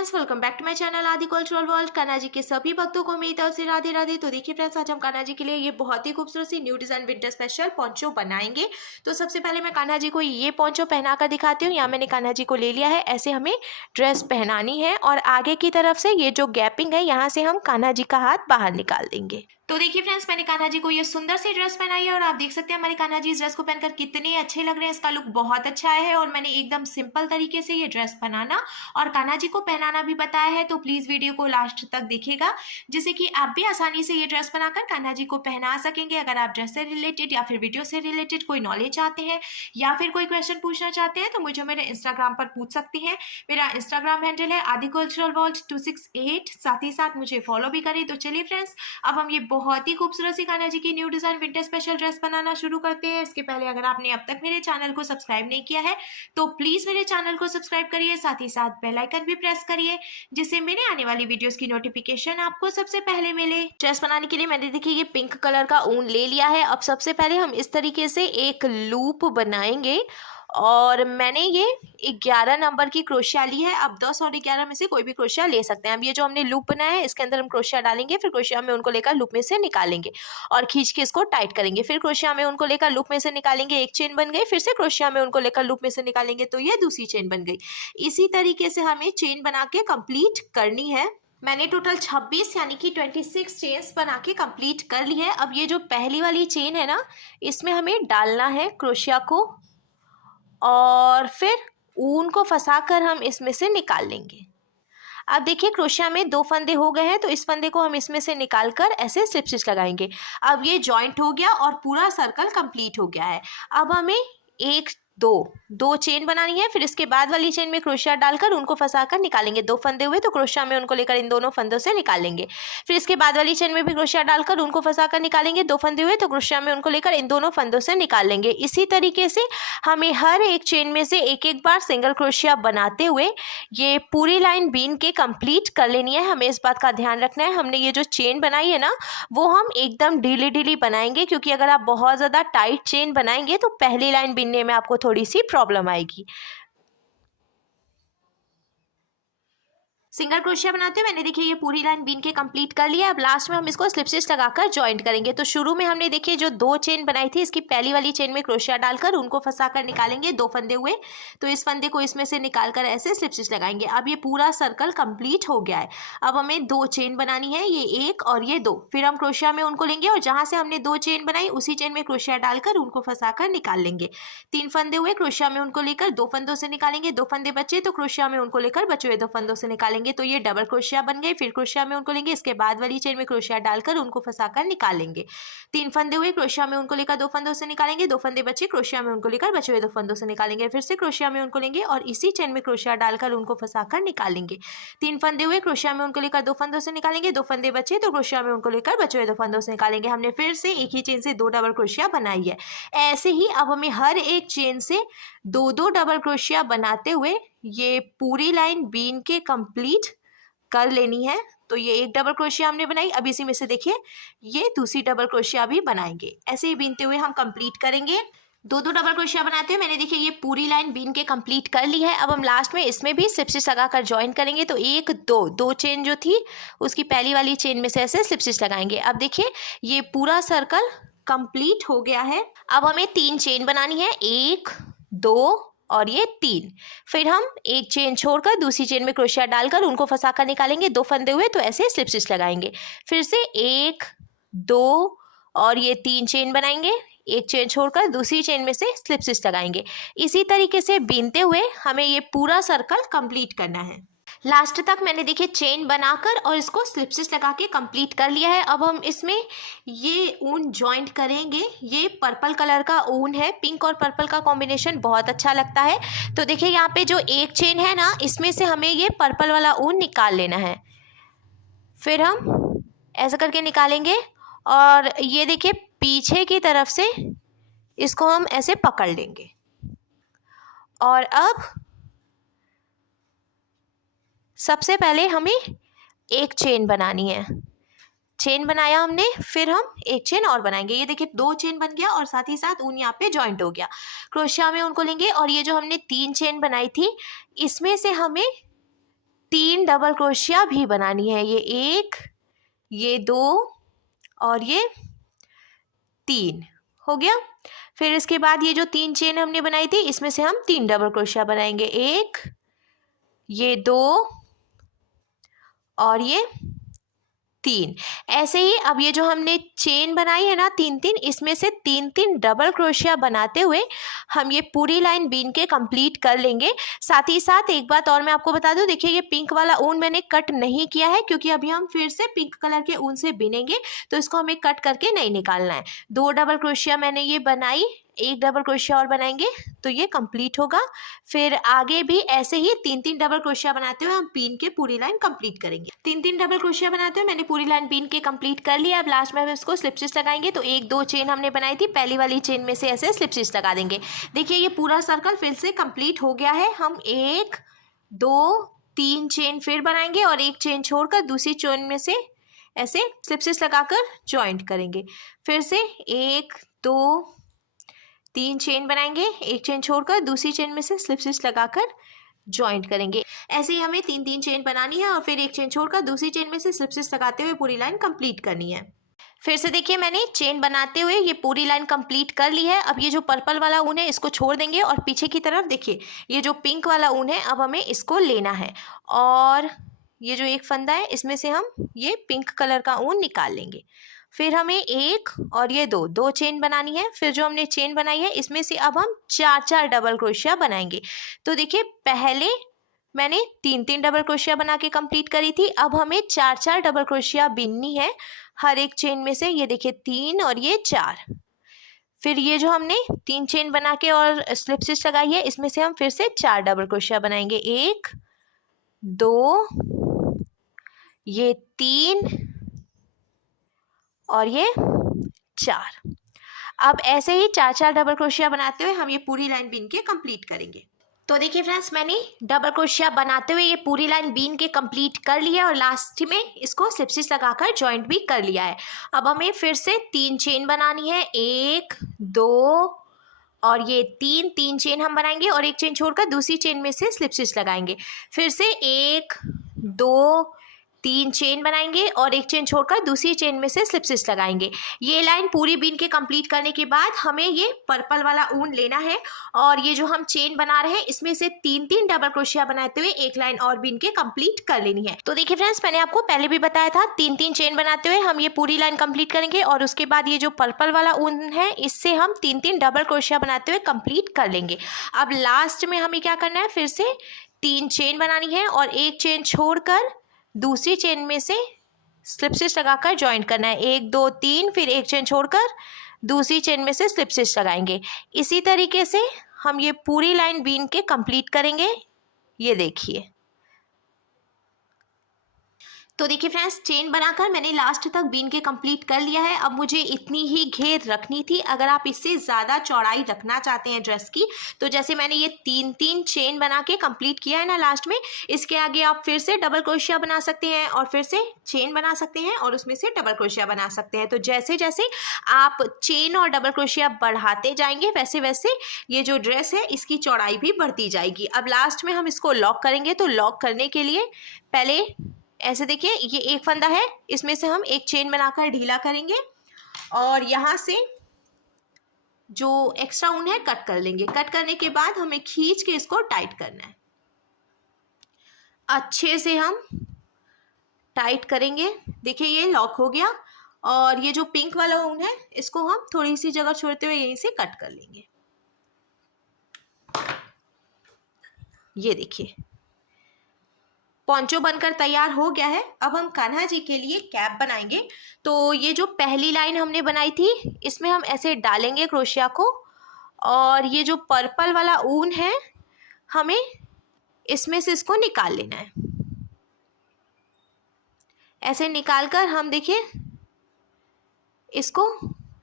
Friends, welcome back to my channel Aadi cultural world. Kanha ji के सभी भक्तों को मेरी तरफ से राधे राधे। तो देखिए फ्रेंड्स, आज हम कान्हा जी के लिए ये बहुत ही खूबसूरत सी new design winter special poncho बनाएंगे। तो सबसे पहले मैं कान्हा जी को ये पोंचो पहना कर दिखाती हूँ। यहाँ मैंने कान्हा जी को ले लिया है, ऐसे हमें ड्रेस पहनानी है और आगे की तरफ से ये जो गैपिंग है यहाँ से हम कान्हा जी का हाथ बाहर निकाल देंगे। तो देखिए फ्रेंड्स, मैंने कान्हा जी को ये सुंदर सी ड्रेस पहनाई है और आप देख सकते हैं हमारे कान्हा जी इस ड्रेस को पहनकर कितने अच्छे लग रहे हैं। इसका लुक बहुत अच्छा है और मैंने एकदम सिंपल तरीके से ये ड्रेस बनाना और कान्हा जी को पहनाना भी बताया है। तो प्लीज वीडियो को लास्ट तक देखिएगा, जिससे कि आप भी आसानी से ये ड्रेस बनाकर कान्हा जी को पहना सकेंगे। अगर आप ड्रेस से रिलेटेड या फिर वीडियो से रिलेटेड कोई नॉलेज चाहते हैं या फिर कोई क्वेश्चन पूछना चाहते हैं तो मुझे मेरे इंस्टाग्राम पर पूछ सकते हैं। मेरा इंस्टाग्राम हैंडल है आदि कल्चरल वर्ल्ड 268। साथ ही साथ मुझे फॉलो भी करें। तो चलिए फ्रेंड्स, अब हम ये बहुत ही खूबसूरत सी कान्हा जी की new design winter special dress बनाना शुरू करते हैं। इसके पहले अगर आपने अब तक मेरे चैनल को सब्सक्राइब नहीं किया है तो प्लीज मेरे चैनल को सब्सक्राइब करिए, साथ ही साथ बेल आइकन भी प्रेस करिए, जिससे मेरे आने वाली वीडियोस की नोटिफिकेशन आपको सबसे पहले मिले। ड्रेस बनाने के लिए मैंने देखिए ये पिंक कलर का ऊन ले लिया है। अब सबसे पहले हम इस तरीके से एक लूप बनाएंगे और मैंने ये 11 नंबर की क्रोशिया ली है। अब 10 और 11 में से कोई भी क्रोशिया ले सकते हैं। अब ये जो हमने लूप बनाया है इसके अंदर हम क्रोशिया डालेंगे, फिर क्रोशिया में उनको लेकर लूप में से निकालेंगे और खींच के इसको टाइट करेंगे। फिर क्रोशिया में उनको लेकर लूप में से निकालेंगे, एक चेन बन गई। फिर से क्रोशिया में उनको लेकर लूप में से निकालेंगे तो ये दूसरी चेन बन गई। इसी तरीके से हमें चेन बना के कंप्लीट करनी है। मैंने टोटल 26 यानी कि 26 चेन्स बना के कंप्लीट कर ली है। अब ये जो पहली वाली चेन है ना, इसमें हमें डालना है क्रोशिया को और फिर ऊन को फंसाकर हम इसमें से निकाल लेंगे। अब देखिए क्रोशिया में 2 फंदे हो गए हैं, तो इस फंदे को हम इसमें से निकालकर ऐसे स्लिप स्टिच लगाएंगे। अब ये जॉइंट हो गया और पूरा सर्कल कंप्लीट हो गया है। अब हमें दो चेन बनानी है। फिर इसके बाद वाली चेन में क्रोशिया डालकर उनको फंसाकर निकालेंगे। 2 फंदे हुए तो क्रोशिया में उनको लेकर इन दोनों फंदों से निकालेंगे। फिर इसके बाद वाली चेन में भी क्रोशिया डालकर उनको फंसाकर निकालेंगे। 2 फंदे हुए तो क्रोशिया में उनको लेकर इन दोनों फंदों से निकालेंगे। इसी तरीके से हमें हर एक चेन में से एक एक बार सिंगल क्रोशिया बनाते हुए ये पूरी लाइन बीन के कंप्लीट कर लेनी है। हमें इस बात का ध्यान रखना है, हमने ये जो चेन बनाई है ना वो हम एकदम ढीली ढीली बनाएंगे, क्योंकि अगर आप बहुत ज़्यादा टाइट चेन बनाएंगे तो पहली लाइन बीनने में आपको थोड़ी सी प्रॉब्लम आएगी। सिंगल क्रोशिया बनाते हुए मैंने देखिए ये पूरी लाइन बीन के कंप्लीट कर लिया। अब लास्ट में हम इसको स्लिप स्टिच लगाकर जॉइंट करेंगे। तो शुरू में हमने देखिए जो 2 चेन बनाई थी, इसकी पहली वाली चेन में क्रोशिया डालकर उनको फंसाकर निकालेंगे। 2 फंदे हुए तो इस फंदे को इसमें से निकालकर ऐसे स्लिप स्टिच लगाएंगे। अब ये पूरा सर्कल कंप्लीट हो गया है। अब हमें 2 चेन बनानी है, ये 1 और ये 2। फिर हम क्रोशिया में उनको लेंगे और जहाँ से हमने 2 चेन बनाई उसी चेन में क्रोशिया डालकर उनको फंसाकर निकाल लेंगे। 3 फंदे हुए, क्रोशिया में उनको लेकर 2 फंदों से निकालेंगे। 2 फंदे बचे तो क्रोशिया में उनको लेकर बचे हुए 2 फंदों से निकालेंगे। तो ये डबल क्रोशिया बन गई। फिर क्रोशिया में उनको लेंगे, इसके बाद वाली चेन में क्रोशिया डालकर उनको फंसाकर निकालेंगे। 3 फंदे हुए, क्रोशिया में उनको लेकर 2 फंदों से निकालेंगे। 2 फंदे बचे, क्रोशिया में उनको लेकर बचे हुए 2 फंदों से निकालेंगे। फिर से क्रोशिया में उनको लेंगे और इसी चेन में क्रोशिया डालकर उनको फंसाकर निकालेंगे। 3 फंदे हुए, क्रोशिया में उनको लेकर 2 फंदों से निकालेंगे। 2 फंदे बचे तो क्रोशिया में उनको लेकर बचे हुए 2 फंदों से निकालेंगे। हमने फिर से एक ही चेन से 2 डबल क्रोशिया बनाई है। ऐसे ही अब हमें हर एक चेन से 2-2 डबल क्रोशिया बनाते हुए ये पूरी लाइन बीन के कंप्लीट कर लेनी है। तो ये एक डबल क्रोशिया हमने बनाई। अब इसी में से देखिए ये दूसरी डबल क्रोशिया भी बनाएंगे। ऐसे ही बीनते हुए हम कंप्लीट करेंगे। 2-2 डबल क्रोशिया बनाते हुए मैंने देखिए ये पूरी लाइन बीन के कंप्लीट कर ली है। अब हम लास्ट में इसमें भी स्लिप स्टिच लगाकर ज्वाइन करेंगे। तो 1-2 चेन जो थी उसकी पहली वाली चेन में से ऐसे स्लिप स्टिच लगाएंगे। अब देखिए ये पूरा सर्कल कंप्लीट हो गया है। अब हमें 3 चेन बनानी है, 1, 2 और ये 3। फिर हम एक चेन छोड़कर दूसरी चेन में क्रोशिया डालकर उनको फंसाकर निकालेंगे। 2 फंदे हुए तो ऐसे स्लिप स्टिच लगाएंगे। फिर से 1, 2 और ये 3 चेन बनाएंगे। एक चेन छोड़कर दूसरी चेन में से स्लिप स्टिच लगाएंगे। इसी तरीके से बीनते हुए हमें ये पूरा सर्कल कंप्लीट करना है। लास्ट तक मैंने देखिए चेन बनाकर और इसको स्लिप स्टिच लगा के कंप्लीट कर लिया है। अब हम इसमें ये ऊन जॉइंट करेंगे। ये पर्पल कलर का ऊन है, पिंक और पर्पल का कॉम्बिनेशन बहुत अच्छा लगता है। तो देखिए यहाँ पे जो एक चेन है ना, इसमें से हमें ये पर्पल वाला ऊन निकाल लेना है। फिर हम ऐसा करके निकालेंगे और ये देखिए पीछे की तरफ से इसको हम ऐसे पकड़ लेंगे। और अब सबसे पहले हमें एक चेन बनानी है। चेन बनाया हमने, फिर हम एक चेन और बनाएंगे। ये देखिए 2 चेन बन गया और साथ ही साथ ऊन यहाँ पे जॉइंट हो गया। क्रोशिया में उनको लेंगे और ये जो हमने 3 चेन बनाई थी इसमें से हमें 3 डबल क्रोशिया भी बनानी है। ये 1, ये 2 और ये 3 हो गया। फिर इसके बाद ये जो 3 चेन हमने बनाई थी इसमें से हम 3 डबल क्रोशिया बनाएंगे। 1, ये 2 और ये 3। ऐसे ही अब ये जो हमने चेन बनाई है ना 3-3, इसमें से 3-3 डबल क्रोशिया बनाते हुए हम ये पूरी लाइन बीन के कंप्लीट कर लेंगे। साथ ही साथ एक बात और मैं आपको बता दूं, देखिए ये पिंक वाला ऊन मैंने कट नहीं किया है क्योंकि अभी हम फिर से पिंक कलर के ऊन से बिनेंगे, तो इसको हमें कट करके नहीं निकालना है। 2 डबल क्रोशिया मैंने ये बनाई, 1 डबल क्रोशिया और बनाएंगे तो ये कंप्लीट होगा। फिर आगे भी ऐसे ही 3-3 डबल क्रोशिया बनाते हुए हम बीन के पूरी लाइन कंप्लीट करेंगे। 3-3 डबल क्रोशिया बनाते हुए मैंने पूरी लाइन बीन के कंप्लीट कर लिया। अब लास्ट में हम इसको स्लिप स्टिच लगाएंगे। तो 1-2 चेन हमने बनाई थी, पहली वाली चेन में से ऐसे स्लिप स्टिच लगा देंगे। देखिए ये पूरा सर्कल फिर से कंप्लीट हो गया है। हम 1, 2, 3 चेन फिर बनाएंगे और एक चेन छोड़कर दूसरी चेन में से ऐसे स्लिप स्टिच लगाकर ज्वाइंट करेंगे। फिर से 1, 2, 3 चेन बनाएंगे, एक चेन छोड़कर दूसरी चेन में से स्लिप स्टिच लगाकर ज्वाइंट करेंगे। ऐसे ही हमें 3-3 चेन बनानी है और फिर एक चेन छोड़कर दूसरी चेन में से स्लिप स्टिच लगाते हुए पूरी लाइन कंप्लीट करनी है। फिर से देखिए मैंने चेन बनाते हुए ये पूरी लाइन कंप्लीट कर ली है। अब ये जो पर्पल वाला ऊन है इसको छोड़ देंगे और पीछे की तरफ देखिए ये जो पिंक वाला ऊन है अब हमें इसको लेना है और ये जो एक फंदा है इसमें से हम ये पिंक कलर का ऊन निकाल लेंगे। फिर हमें 1 और ये 2 चेन बनानी है। फिर जो हमने चेन बनाई है इसमें से अब हम 4-4 डबल क्रोशिया बनाएंगे। तो देखिए पहले मैंने 3-3 डबल क्रोशिया बना के कंप्लीट करी थी, अब हमें 4-4 डबल क्रोशिया बिननी है हर एक चेन में से। ये देखिए 3 और ये 4। फिर ये जो हमने 3 चेन बना के और स्लिप स्टिच लगाई है इसमें से हम फिर से 4 डबल क्रोशिया बनाएंगे। 1, 2, ये 3 और ये 4। अब ऐसे ही 4-4 डबल क्रोशिया बनाते हुए हम ये पूरी लाइन बीन के कंप्लीट करेंगे। तो देखिए फ्रेंड्स मैंने डबल क्रोशिया बनाते हुए ये पूरी लाइन बीन के कंप्लीट कर लिया और लास्ट में इसको स्लिप स्टिच लगाकर जॉइंट भी कर लिया है। अब हमें फिर से 3 चेन बनानी है। 1, 2 और ये 3 चेन हम बनाएंगे और एक चेन छोड़कर दूसरी चेन में से स्लिप स्टिच लगाएंगे। फिर से 1, 2, 3 चेन बनाएंगे और एक चेन छोड़कर दूसरी चेन में से स्लिप स्टिच लगाएंगे। ये लाइन पूरी बीन के कंप्लीट करने के बाद हमें ये पर्पल वाला ऊन लेना है और ये जो हम चेन बना रहे हैं इसमें से 3-3 डबल क्रोशिया बनाते हुए एक लाइन और बीन के कंप्लीट कर लेनी है। तो देखिए फ्रेंड्स मैंने आपको पहले भी बताया था 3-3 चेन बनाते हुए हम ये पूरी लाइन कंप्लीट करेंगे और उसके बाद ये जो पर्पल वाला ऊन है इससे हम 3-3 डबल क्रोशिया बनाते हुए कंप्लीट कर लेंगे। अब लास्ट में हमें क्या करना है, फिर से 3 चेन बनानी है और एक चेन छोड़कर दूसरी चेन में से स्लिप स्टिच लगाकर ज्वाइंट करना है। 1, 2, 3 फिर एक चेन छोड़कर दूसरी चेन में से स्लिप स्टिच लगाएंगे। इसी तरीके से हम ये पूरी लाइन बीन के कंप्लीट करेंगे। ये देखिए। तो देखिए फ्रेंड्स चेन बनाकर मैंने लास्ट तक बीन के कंप्लीट कर लिया है। अब मुझे इतनी ही घेर रखनी थी। अगर आप इससे ज़्यादा चौड़ाई रखना चाहते हैं ड्रेस की तो जैसे मैंने ये 3-3 चेन बना के कंप्लीट किया है ना लास्ट में, इसके आगे आप फिर से डबल क्रोशिया बना सकते हैं और फिर से चेन बना सकते हैं और उसमें से डबल क्रोशिया बना सकते हैं। तो जैसे जैसे आप चेन और डबल क्रोशिया बढ़ाते जाएंगे वैसे वैसे ये जो ड्रेस है इसकी चौड़ाई भी बढ़ती जाएगी। अब लास्ट में हम इसको लॉक करेंगे। तो लॉक करने के लिए पहले ऐसे देखिए ये एक फंदा है, इसमें से हम एक चेन बनाकर ढीला करेंगे और यहाँ से जो एक्स्ट्रा ऊन है कट कर लेंगे। कट करने के बाद हमें खींच के इसको टाइट करना है। अच्छे से हम टाइट करेंगे। देखिए ये लॉक हो गया और ये जो पिंक वाला ऊन है इसको हम थोड़ी सी जगह छोड़ते हुए यहीं से कट कर लेंगे। ये देखिए पोंचो बनकर तैयार हो गया है। अब हम कान्हा जी के लिए कैप बनाएंगे। तो ये जो पहली लाइन हमने बनाई थी इसमें हम ऐसे डालेंगे क्रोशिया को और ये जो पर्पल वाला ऊन है हमें इसमें से इसको निकाल लेना है। ऐसे निकालकर हम देखिए इसको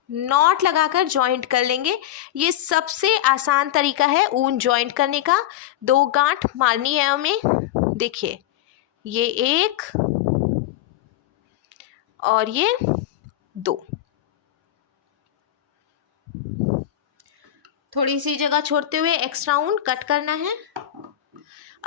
नॉट लगाकर जॉइंट कर लेंगे। ये सबसे आसान तरीका है ऊन जॉइंट करने का। 2 गांठ मारनी है हमें। देखिए ये 1 और ये 2। थोड़ी सी जगह छोड़ते हुए एक्स्ट्रा ऊन कट करना है।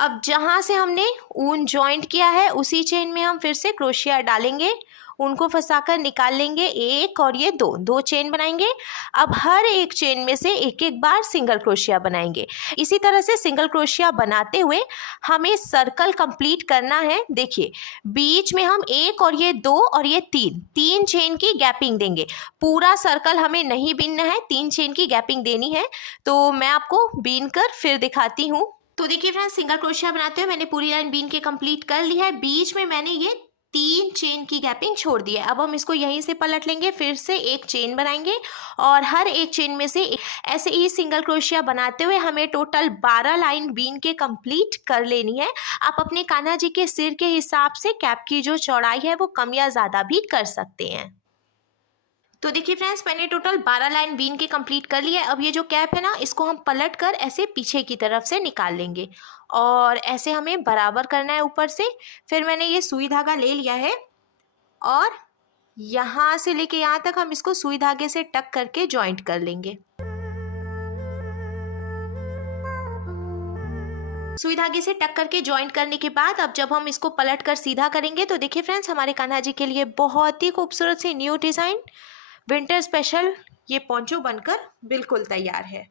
अब जहाँ से हमने ऊन जॉइंट किया है उसी चेन में हम फिर से क्रोशिया डालेंगे, उनको फंसाकर निकाल लेंगे, एक और ये दो चेन बनाएंगे। अब हर एक चेन में से एक एक बार सिंगल क्रोशिया बनाएंगे। इसी तरह से सिंगल क्रोशिया बनाते हुए हमें सर्कल कंप्लीट करना है। देखिए बीच में हम एक और ये दो और ये तीन चेन की गैपिंग देंगे। पूरा सर्कल हमें नहीं बीनना है, 3 चेन की गैपिंग देनी है। तो मैं आपको बीन कर फिर दिखाती हूँ। तो देखिए फ्रेंड्स, सिंगल क्रोशिया बनाते हुए मैंने पूरी लाइन बीन के कंप्लीट कर ली है। बीच में मैंने ये 3 चेन की गैपिंग छोड़ दी है। अब हम इसको यहीं से पलट लेंगे, फिर से एक चेन बनाएंगे और हर एक चेन में से ऐसे ही सिंगल क्रोशिया बनाते हुए हमें टोटल 12 लाइन बीन के कंप्लीट कर लेनी है। आप अपने कान्हा जी के सिर के हिसाब से कैप की जो चौड़ाई है वो कम या ज़्यादा भी कर सकते हैं। तो देखिए फ्रेंड्स, मैंने टोटल 12 लाइन बीन के कंप्लीट कर लिया है। अब ये जो कैप है ना, इसको हम पलट कर ऐसे पीछे की तरफ से निकाल लेंगे और ऐसे हमें बराबर करना है ऊपर से। फिर मैंने ये सुई धागा ले लिया है और यहाँ से लेके यहाँ तक हम इसको सुई धागे से टक करके जॉइंट कर लेंगे। सुई धागे से टक करके जॉइंट करने के बाद अब जब हम इसको पलट कर सीधा करेंगे तो देखिए फ्रेंड्स, हमारे कान्हा जी के लिए बहुत ही खूबसूरत सी न्यू डिज़ाइन विंटर स्पेशल ये पोंचो बनकर बिल्कुल तैयार है।